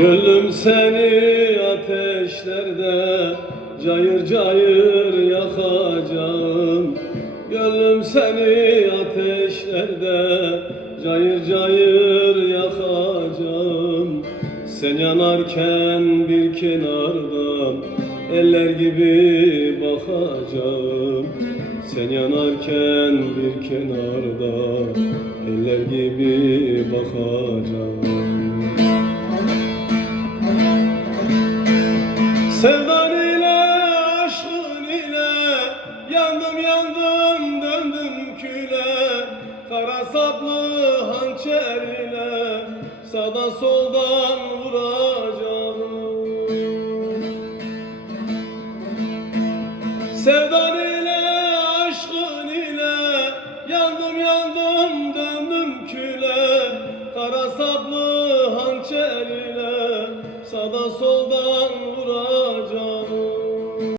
Gönlüm seni ateşlerde cayır cayır yakacağım. Gönlüm seni ateşlerde cayır cayır yakacağım. Sen yanarken bir kenardan eller gibi bakacağım. Sen yanarken bir kenarda eller gibi bakacağım. Sevdan ile aşkın ile yandım yandım döndüm küle. Kara saplı hançer ile sağdan soldan vuracağım. Sevdan ile aşkın ile yandım yandım döndüm küle. Kara saplı hançer ile sağdan soldan